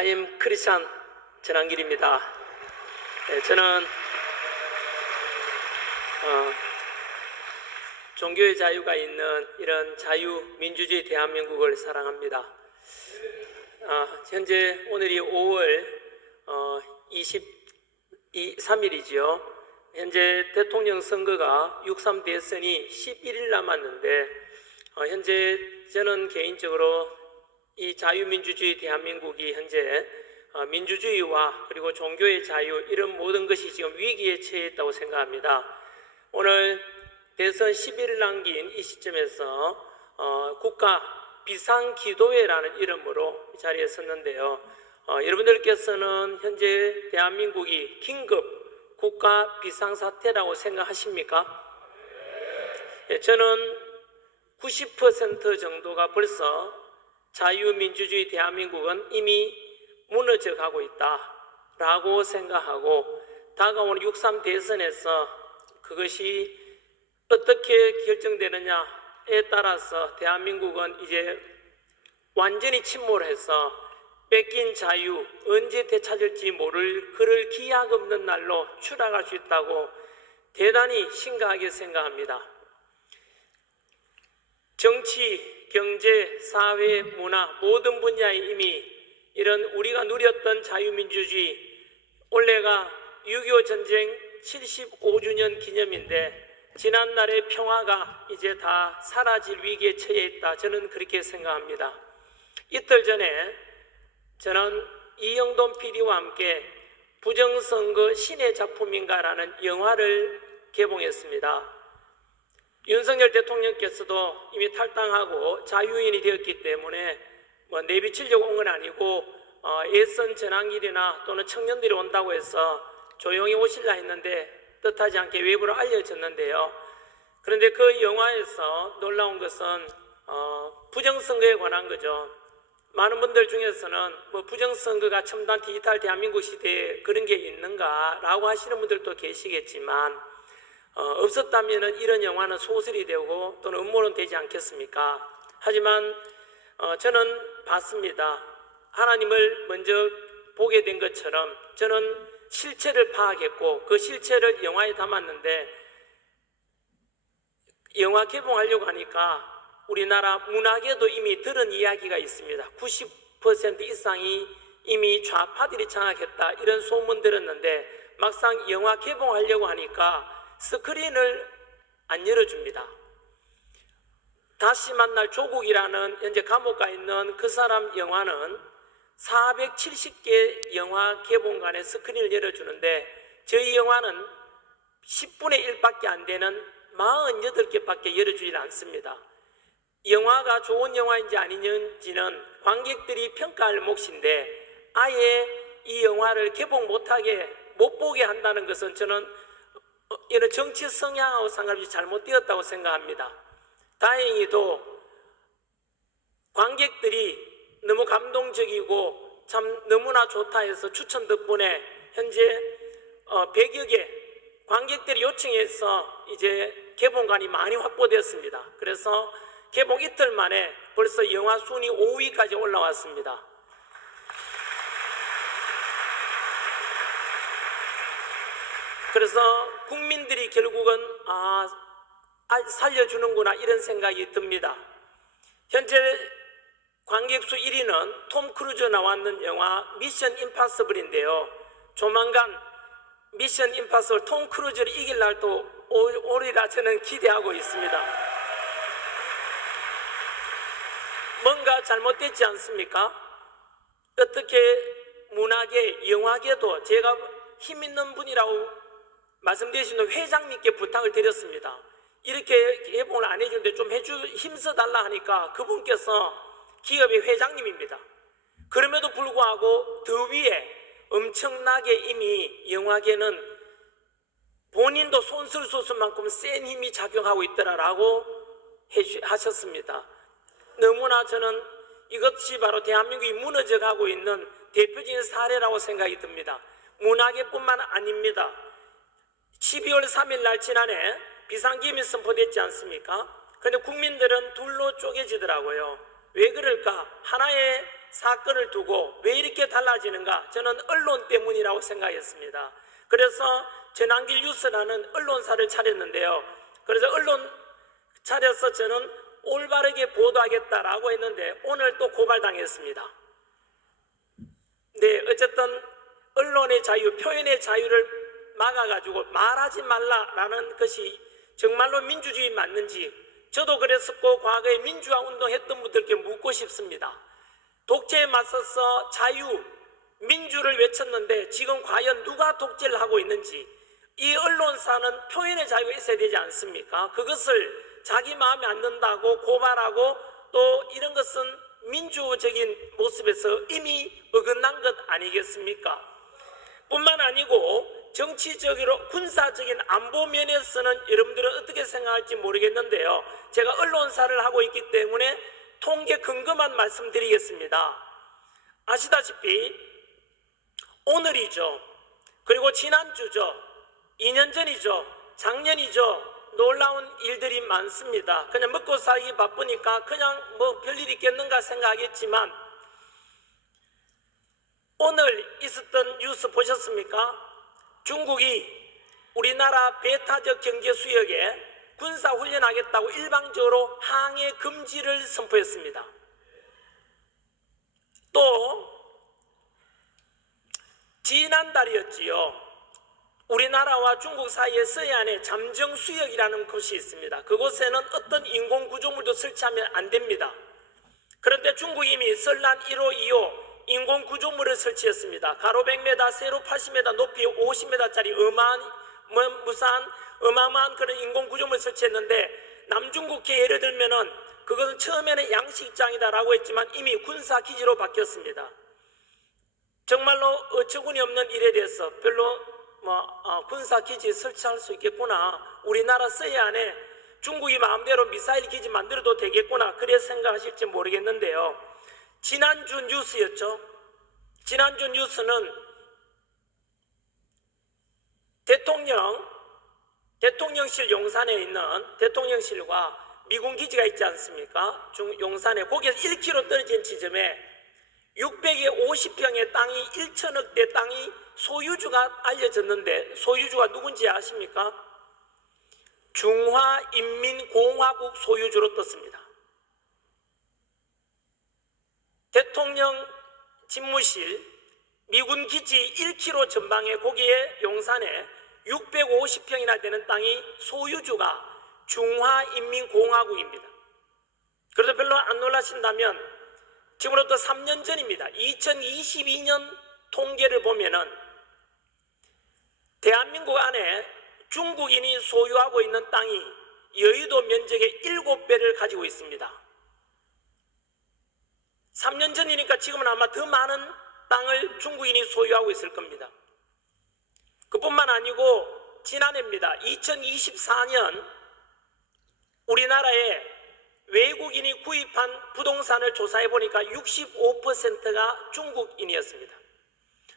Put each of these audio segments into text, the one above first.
I am 크리스찬 전한길입니다. 저는 종교의 자유가 있는 이런 자유민주주의 대한민국을 사랑합니다. 현재 오늘이 5월 23일이지요. 현재 대통령 선거가 6.3 대선이 11일 남았는데 현재 저는 개인적으로 이 자유민주주의 대한민국이 현재 민주주의와 그리고 종교의 자유 이런 모든 것이 지금 위기에 처해 있다고 생각합니다. 오늘 대선 10일을 남긴 이 시점에서 국가 비상기도회라는 이름으로 이 자리에 섰는데요. 여러분들께서는 현재 대한민국이 긴급 국가 비상사태라고 생각하십니까? 저는 90% 정도가 벌써 자유민주주의 대한민국은 이미 무너져 가고 있다라고 생각하고 다가오는 6.3 대선에서 그것이 어떻게 결정되느냐에 따라서 대한민국은 이제 완전히 침몰해서 뺏긴 자유 언제 되찾을지 모를 그럴 기약 없는 날로 추락할 수 있다고 대단히 심각하게 생각합니다. 정치, 경제, 사회, 문화 모든 분야에 이미 이런 우리가 누렸던 자유민주주의, 올해가 6.25 전쟁 75주년 기념인데 지난날의 평화가 이제 다 사라질 위기에 처해 있다. 저는 그렇게 생각합니다. 이틀 전에 저는 이영돈 PD와 함께 부정선거 신의 작품인가라는 영화를 개봉했습니다. 윤석열 대통령께서도 이미 탈당하고 자유인이 되었기 때문에 내비치려고 온 건 아니고 예선 전환길이나 또는 청년들이 온다고 해서 조용히 오실라 했는데 뜻하지 않게 외부로 알려졌는데요. 그런데 그 영화에서 놀라운 것은 부정선거에 관한 거죠. 많은 분들 중에서는 부정선거가 첨단 디지털 대한민국 시대에 그런 게 있는가라고 하시는 분들도 계시겠지만 없었다면 이런 영화는 소설이 되고 또는 음모론 되지 않겠습니까? 하지만 저는 봤습니다. 하나님을 먼저 보게 된 것처럼 저는 실체를 파악했고 그 실체를 영화에 담았는데 영화 개봉하려고 하니까 우리나라 문학에도 이미 들은 이야기가 있습니다. 90% 이상이 이미 좌파들이 장악했다 이런 소문 들었는데 막상 영화 개봉하려고 하니까 스크린을 안 열어줍니다. 다시 만날 조국이라는 현재 감옥 가 있는 그 사람 영화는 470개 영화 개봉관에 스크린을 열어주는데 저희 영화는 10분의 1밖에 안 되는 48개밖에 열어주질 않습니다. 영화가 좋은 영화인지 아닌지는 관객들이 평가할 몫인데 아예 이 영화를 개봉 못 보게 한다는 것은 저는 이런 정치 성향하고 상관없이 잘못되었다고 생각합니다. 다행히도 관객들이 너무 감동적이고 참 너무나 좋다 해서 추천 덕분에 현재 100여 개 관객들이 요청해서 이제 개봉관이 많이 확보되었습니다. 그래서 개봉 이틀 만에 벌써 영화 순위 5위까지 올라왔습니다. 그래서 국민들이 결국은 살려주는구나 이런 생각이 듭니다. 현재 관객수 1위는 톰 크루즈 나왔는 영화 미션 임파서블인데요. 조만간 미션 임파서블 톰 크루즈를 이길 날도 오리라 저는 기대하고 있습니다. 뭔가 잘못됐지 않습니까? 어떻게 문학계, 영화계도 제가 힘 있는 분이라고 말씀드리신 회장님께 부탁을 드렸습니다. 이렇게 개봉을 안 해주는데 좀 힘써달라 하니까 그분께서 기업의 회장님입니다. 그럼에도 불구하고 더 위에 엄청나게 이미 영화계는 본인도 손쓸 수 없을 만큼 센 힘이 작용하고 있더라라고 하셨습니다. 너무나 저는 이것이 바로 대한민국이 무너져가고 있는 대표적인 사례라고 생각이 듭니다. 문화계뿐만 아닙니다. 12월 3일 날 지난해 비상기밀 선포됐지 않습니까? 그런데 국민들은 둘로 쪼개지더라고요. 왜 그럴까? 하나의 사건을 두고 왜 이렇게 달라지는가? 저는 언론 때문이라고 생각했습니다. 그래서 전환길 뉴스라는 언론사를 차렸는데요. 그래서 언론 차려서 저는 올바르게 보도하겠다라고 했는데 오늘 또 고발당했습니다. 네, 어쨌든 언론의 자유, 표현의 자유를 막아가지고 말하지 말라라는 것이 정말로 민주주의 맞는지 저도 그랬었고 과거에 민주화 운동했던 분들께 묻고 싶습니다. 독재에 맞서서 자유, 민주를 외쳤는데 지금 과연 누가 독재를 하고 있는지, 이 언론사는 표현의 자유가 있어야 되지 않습니까? 그것을 자기 마음에 안 든다고 고발하고 또 이런 것은 민주적인 모습에서 이미 어긋난 것 아니겠습니까? 뿐만 아니고 정치적으로 군사적인 안보 면에서는 여러분들은 어떻게 생각할지 모르겠는데요. 제가 언론사를 하고 있기 때문에 통계 근거만 말씀드리겠습니다. 아시다시피 오늘이죠. 그리고 지난주죠. 2년 전이죠. 작년이죠. 놀라운 일들이 많습니다. 그냥 먹고 살기 바쁘니까 그냥 뭐 별일 있겠는가 생각하겠지만 오늘 있었던 뉴스 보셨습니까? 중국이 우리나라 배타적 경제 수역에 군사훈련하겠다고 일방적으로 항해 금지를 선포했습니다. 또 지난달이었지요. 우리나라와 중국 사이에 서해안에 잠정수역이라는 곳이 있습니다. 그곳에는 어떤 인공구조물도 설치하면 안 됩니다. 그런데 중국이 이미 설란 1호, 2호 인공구조물을 설치했습니다. 가로 100m, 세로 80m, 높이 50m짜리 어마어마한 그런 인공구조물을 설치했는데 남중국해 예를 들면은 그것은 처음에는 양식장이다라고 했지만 이미 군사기지로 바뀌었습니다. 정말로 어처구니 없는 일에 대해서 별로 군사기지 설치할 수 있겠구나. 우리나라 서해안에 중국이 마음대로 미사일 기지 만들어도 되겠구나. 그래 생각하실지 모르겠는데요. 지난주 뉴스였죠. 지난주 뉴스는 대통령실 용산에 있는 대통령실과 미군 기지가 있지 않습니까? 용산에 거기에서 1km 떨어진 지점에 650평의 땅이 1천억대 땅이 소유주가 알려졌는데 소유주가 누군지 아십니까? 중화인민공화국 소유주로 떴습니다. 대통령 집무실 미군 기지 1km 전방에 거기에 용산에 650평이나 되는 땅이 소유주가 중화인민공화국입니다. 그래도 별로 안 놀라신다면 지금으로부터 3년 전입니다. 2022년 통계를 보면은 대한민국 안에 중국인이 소유하고 있는 땅이 여의도 면적의 7배를 가지고 있습니다. 3년 전이니까 지금은 아마 더 많은 땅을 중국인이 소유하고 있을 겁니다. 그뿐만 아니고 지난해입니다. 2024년 우리나라에 외국인이 구입한 부동산을 조사해 보니까 65%가 중국인이었습니다.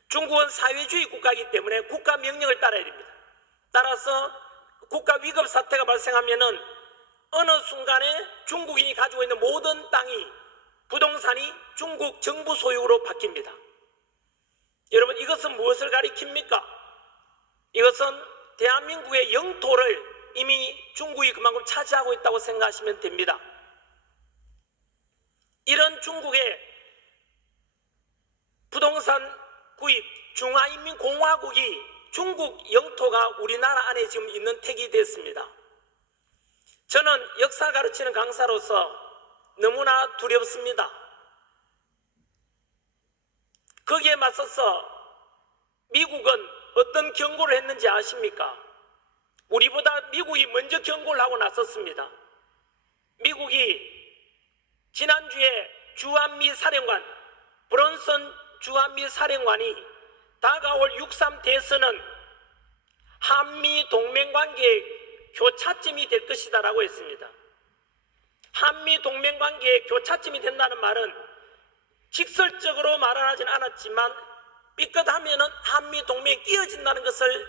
중국은 사회주의 국가이기 때문에 국가 명령을 따라야 됩니다. 따라서 국가 위급 사태가 발생하면은 어느 순간에 중국인이 가지고 있는 모든 땅이 부동산이 중국 정부 소유로 바뀝니다. 여러분 이것은 무엇을 가리킵니까? 이것은 대한민국의 영토를 이미 중국이 그만큼 차지하고 있다고 생각하시면 됩니다. 이런 중국의 부동산 구입, 중화인민공화국이 중국 영토가 우리나라 안에 지금 있는 택이 됐습니다. 저는 역사 가르치는 강사로서 너무나 두렵습니다. 거기에 맞서서 미국은 어떤 경고를 했는지 아십니까? 우리보다 미국이 먼저 경고를 하고 나섰습니다. 미국이 지난주에 주한미 사령관, 브론슨 주한미 사령관이 다가올 6.3 대선은 한미 동맹관계의 교차점이 될 것이다 라고 했습니다. 한미 동맹관계의 교차점이 된다는 말은 직설적으로 말은 하진 않았지만 삐끗하면은 한미 동맹이 끼어진다는 것을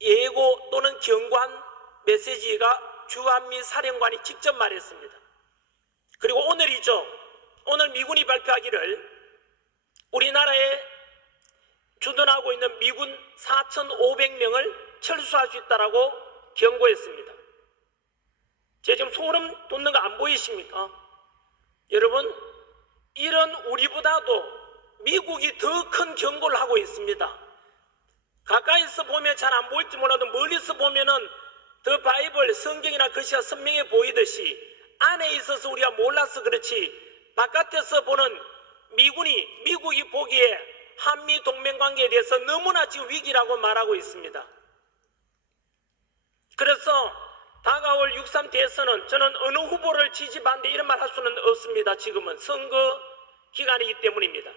예고 또는 경고한 메시지가 주한미 사령관이 직접 말했습니다. 그리고 오늘이죠. 오늘 미군이 발표하기를 우리나라에 주둔하고 있는 미군 4,500명을 철수할 수 있다라고 경고했습니다. 제가 지금 소름 돋는 거 안 보이십니까? 여러분, 이런 우리보다도 미국이 더 큰 경고를 하고 있습니다. 가까이서 보면 잘 안 보일지 몰라도 멀리서 보면은 더 바이블 성경이나 글씨가 선명해 보이듯이 안에 있어서 우리가 몰라서 그렇지 바깥에서 보는 미국이 보기에 한미 동맹 관계에 대해서 너무나 지금 위기라고 말하고 있습니다. 그래서 다가올 6.3 대선은 저는 어느 후보를 지지받는데 이런 말 할 수는 없습니다. 지금은 선거 기간이기 때문입니다.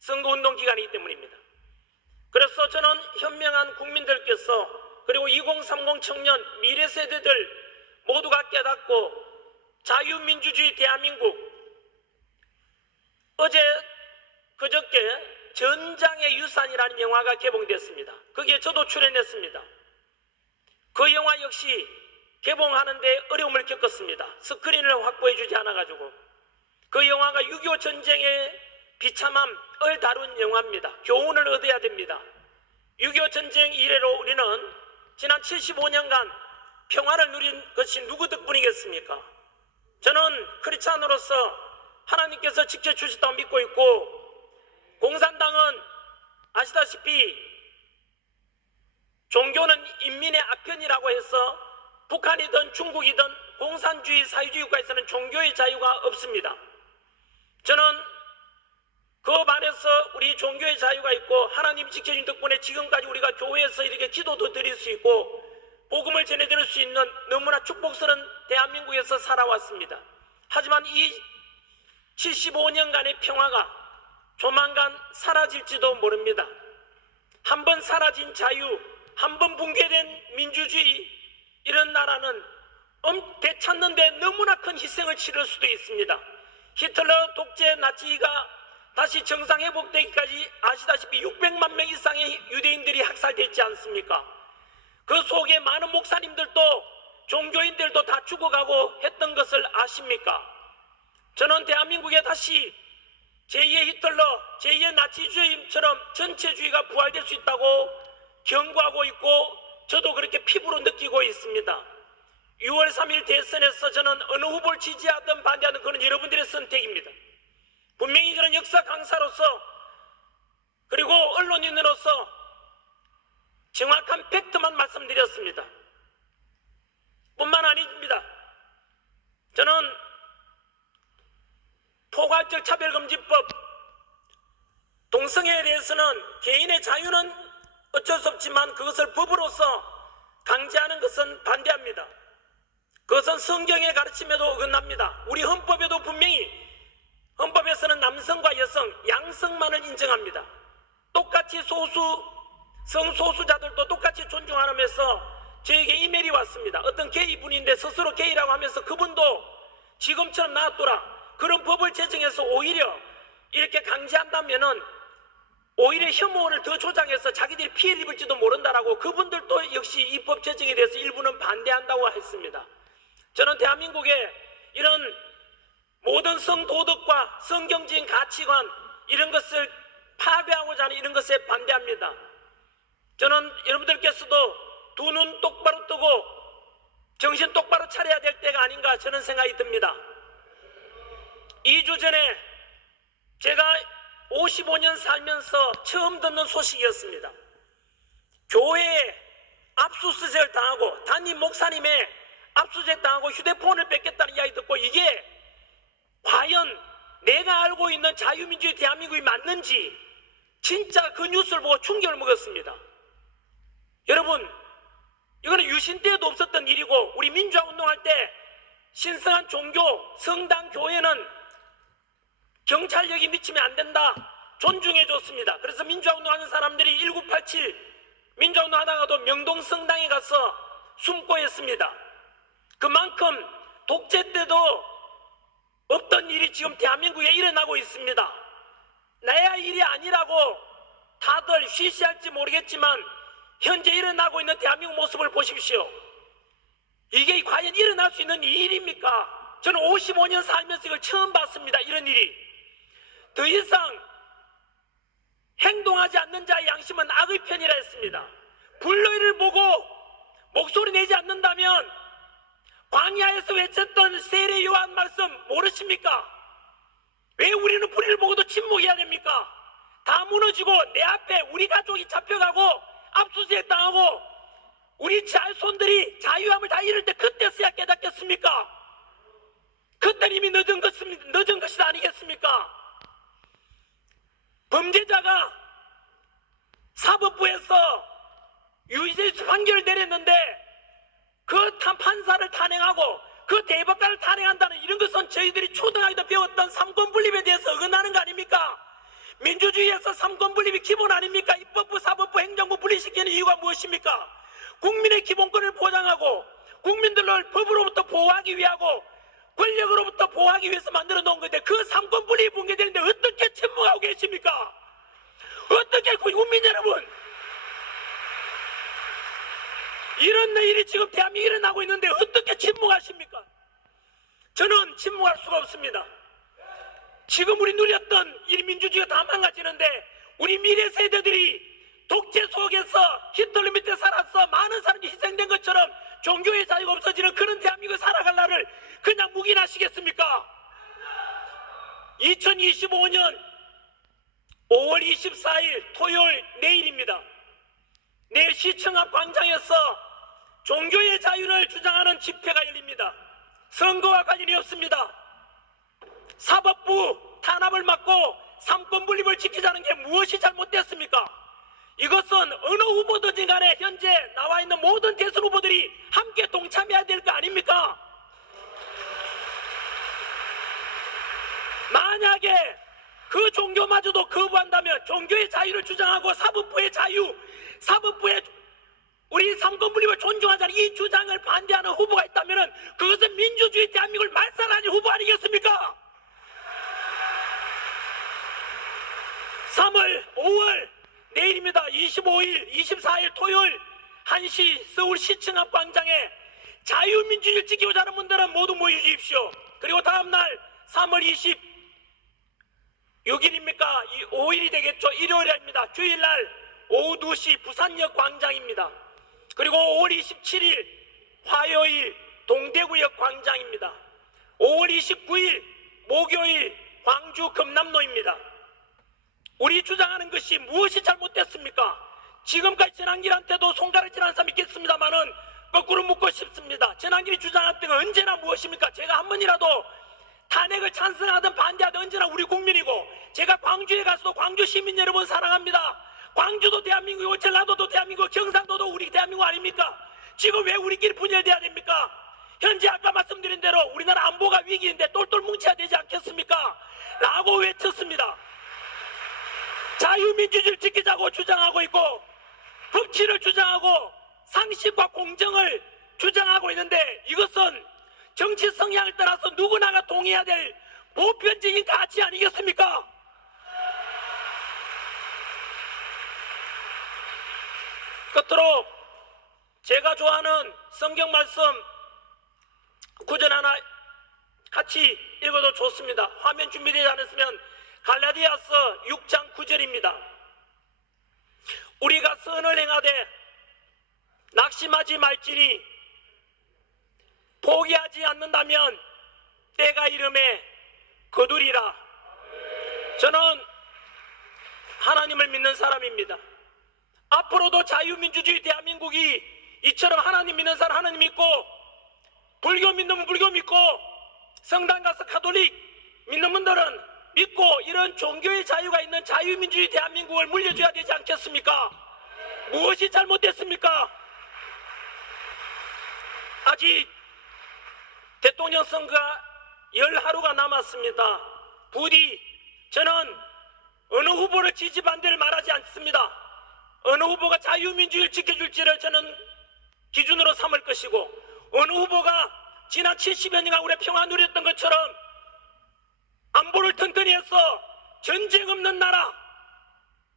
선거운동 기간이기 때문입니다. 그래서 저는 현명한 국민들께서 그리고 2030 청년 미래 세대들 모두가 깨닫고 자유민주주의 대한민국, 어제 그저께 전장의 유산이라는 영화가 개봉됐습니다. 거기에 저도 출연했습니다. 그 영화 역시 개봉하는데 어려움을 겪었습니다. 스크린을 확보해 주지 않아가지고. 그 영화가 6.25 전쟁의 비참함을 다룬 영화입니다. 교훈을 얻어야 됩니다. 6.25 전쟁 이래로 우리는 지난 75년간 평화를 누린 것이 누구 덕분이겠습니까? 저는 크리스찬으로서 하나님께서 직접 주셨다고 믿고 있고, 공산당은 아시다시피 종교는 인민의 아편이라고 해서 북한이든 중국이든 공산주의 사회주의 국가에서는 종교의 자유가 없습니다. 저는 그 반에서 우리 종교의 자유가 있고 하나님 지켜준 덕분에 지금까지 우리가 교회에서 이렇게 기도도 드릴 수 있고 복음을 전해드릴 수 있는 너무나 축복스러운 대한민국에서 살아왔습니다. 하지만 이 75년간의 평화가 조만간 사라질지도 모릅니다. 한번 사라진 자유, 한번 붕괴된 민주주의, 이런 나라는 되찾는데 너무나 큰 희생을 치를 수도 있습니다. 히틀러 독재 나치가 다시 정상 회복되기까지 아시다시피 600만 명 이상의 유대인들이 학살됐지 않습니까? 그 속에 많은 목사님들도 종교인들도 다 죽어가고 했던 것을 아십니까? 저는 대한민국에 다시 제2의 히틀러, 제2의 나치주의처럼 전체주의가 부활될 수 있다고 경고하고 있고 저도 그렇게 피부로 느끼고 있습니다. 6월 3일 대선에서 저는 어느 후보를 지지하든 반대하든 그건 여러분들의 선택입니다. 분명히 저는 역사 강사로서 그리고 언론인으로서 정확한 팩트만 말씀드렸습니다. 뿐만 아닙니다. 저는 포괄적 차별금지법, 동성애에 대해서는 개인의 자유는 어쩔 수 없지만 그것을 법으로서 강제하는 것은 반대합니다. 그것은 성경의 가르침에도 어긋납니다. 우리 헌법에도 분명히 헌법에서는 남성과 여성, 양성만을 인정합니다. 똑같이 성소수자들도 똑같이 존중하면서 저에게 이메일이 왔습니다. 어떤 게이 분인데 스스로 게이라고 하면서 그분도 지금처럼 나왔더라. 그런 법을 제정해서 오히려 이렇게 강제한다면은 오히려 혐오를 더 조장해서 자기들이 피해를 입을지도 모른다라고 그분들도 역시 이 법 제정에 대해서 일부는 반대한다고 했습니다. 저는 대한민국에 이런 모든 성도덕과 성경적인 가치관 이런 것을 파괴하고자 하는 이런 것에 반대합니다. 저는 여러분들께서도 두 눈 똑바로 뜨고 정신 똑바로 차려야 될 때가 아닌가 저는 생각이 듭니다. 2주 전에 제가 55년 살면서 처음 듣는 소식이었습니다. 교회에 압수수색을 당하고 담임 목사님의 압수수색 당하고 휴대폰을 뺏겼다는 이야기 듣고 이게 과연 내가 알고 있는 자유민주주의 대한민국이 맞는지 진짜 그 뉴스를 보고 충격을 먹었습니다. 여러분, 이거는 유신 때도 없었던 일이고 우리 민주화 운동할 때 신성한 종교, 성당, 교회는 경찰력이 미치면 안 된다. 존중해 줬습니다. 그래서 민주화 운동하는 사람들이 1987 민주화 운동 하다가도 명동 성당에 가서 숨고 했습니다. 그만큼 독재 때도 없던 일이 지금 대한민국에 일어나고 있습니다. 나야 일이 아니라고 다들 쉬쉬할지 모르겠지만 현재 일어나고 있는 대한민국 모습을 보십시오. 이게 과연 일어날 수 있는 일입니까? 저는 55년 살면서 이걸 처음 봤습니다. 이런 일이. 더 이상 행동하지 않는 자의 양심은 악의 편이라 했습니다. 불의를 보고 목소리 내지 않는다면 광야에서 외쳤던 세례 요한 말씀 모르십니까? 왜 우리는 불의를 보고도 침묵해야 됩니까? 다 무너지고 내 앞에 우리 가족이 잡혀가고 압수수색 당하고 우리 자손들이 자유함을 다 잃을 때 그때서야 깨닫겠습니까? 그때는 이미 늦은 것이 아니겠습니까? 범죄자가 사법부에서 유죄 판결을 내렸는데 그 판사를 탄핵하고 그 대법관을 탄핵한다는 이런 것은 저희들이 초등학교 때 배웠던 삼권분립에 대해서 어긋나는 거 아닙니까? 민주주의에서 삼권분립이 기본 아닙니까? 입법부, 사법부, 행정부 분리시키는 이유가 무엇입니까? 국민의 기본권을 보장하고 국민들을 법으로부터 보호하기 위하고 권력으로부터 보호하기 위해서 만들어 놓은 건데 그 삼권분립이 붕괴되는데 어떻게 침묵하고 계십니까? 어떻게 국민 여러분, 이런 일이 지금 대한민국에 일어나고 있는데 어떻게 침묵하십니까? 저는 침묵할 수가 없습니다. 지금 우리 누렸던 이 민주주의가 다 망가지는데 우리 미래 세대들이 독재 속에서 히틀러 밑에 살아서 많은 사람이 희생된 것처럼 종교의 자유가 없어지는 그런 대한민국에 살아갈 날을 그냥 묵인하시겠습니까? 2025년 5월 24일 토요일 내일입니다. 내일 시청 앞 광장에서 종교의 자유를 주장하는 집회가 열립니다. 선거와 관련이 없습니다. 사법부 탄압을 막고 삼권분립을 지키자는 게 무엇이 잘못됐습니까? 이것은 어느 후보든지 간에 현재 나와 있는 모든 대선 후보들이 함께 동참해야 될 거 아닙니까? 만약에 그 종교마저도 거부한다면 종교의 자유를 주장하고 사법부의 자유, 사법부의 우리 삼권분립을 존중하자는 이 주장을 반대하는 후보가 있다면 그것은 민주주의 대한민국을 말살하는 후보 아니겠습니까? 3월, 5월 내일입니다. 25일, 24일 토요일 1시 서울 시청 앞 광장에 자유민주주의를 지키고자 하는 분들은 모두 모여주십시오. 그리고 다음날 3월 26일입니까? 5일이 되겠죠. 일요일입니다. 주일날 오후 2시 부산역 광장입니다. 그리고 5월 27일 화요일 동대구역 광장입니다. 5월 29일 목요일 광주 금남로입니다. 우리 주장하는 것이 무엇이 잘못됐습니까? 지금까지 전환길한테도 손가락질하는 사람이 있겠습니다만은 거꾸로 묻고 싶습니다. 전환길이 주장한 때가 언제나 무엇입니까? 제가 한 번이라도 탄핵을 찬성하든 반대하든 언제나 우리 국민이고, 제가 광주에 가서도 광주 시민 여러분 사랑합니다. 광주도 대한민국이고 전라도도 대한민국, 경상도도 우리 대한민국 아닙니까? 지금 왜 우리끼리 분열돼야 됩니까? 현재 아까 말씀드린 대로 우리나라 안보가 위기인데 똘똘 뭉쳐야 되지 않겠습니까? 라고 외쳤습니다. 자유민주주의를 지키자고 주장하고 있고 법치를 주장하고 상식과 공정을 주장하고 있는데 이것은 정치 성향을 따라서 누구나가 동의해야 될 보편적인 가치 아니겠습니까? 끝으로 제가 좋아하는 성경 말씀 구절 하나 같이 읽어도 좋습니다. 화면 준비되지 않았으면 갈라디아서 6장 9절입니다. 우리가 선을 행하되 낙심하지 말지니 포기하지 않는다면 때가 이름에 거두리라. 저는 하나님을 믿는 사람입니다. 앞으로도 자유민주주의 대한민국이 이처럼 하나님 믿는 사람 하나님 믿고, 불교 믿는 분 불교 믿고, 성당 가서 가톨릭 믿는 분들은 믿고 이런 종교의 자유가 있는 자유민주주의 대한민국을 물려줘야 되지 않겠습니까? 무엇이 잘못됐습니까? 아직 대통령 선거가 10하루가 남았습니다. 부디 저는 어느 후보를 지지 반대를 말하지 않습니다. 어느 후보가 자유민주주의를 지켜줄지를 저는 기준으로 삼을 것이고, 어느 후보가 지난 70여 년간 우리 평화 누렸던 것처럼 안보를 튼튼히 해서 전쟁 없는 나라,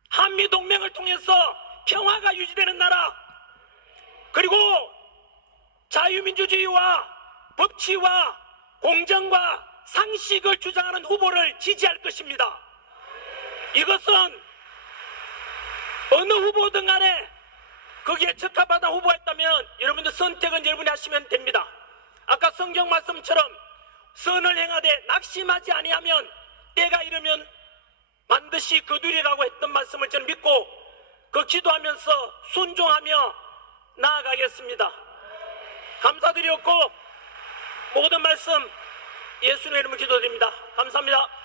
한미동맹을 통해서 평화가 유지되는 나라, 그리고 자유민주주의와 법치와 공정과 상식을 주장하는 후보를 지지할 것입니다. 이것은 어느 후보든 간에 거기에 적합하다 후보가 있다면 여러분들 선택은 여러분이 하시면 됩니다. 아까 성경 말씀처럼 선을 행하되 낙심하지 아니하면 때가 이르면 반드시 거두리라고 했던 말씀을 저는 믿고 그 기도하면서 순종하며 나아가겠습니다. 감사드렸고 모든 말씀 예수님의 이름으로 기도드립니다. 감사합니다.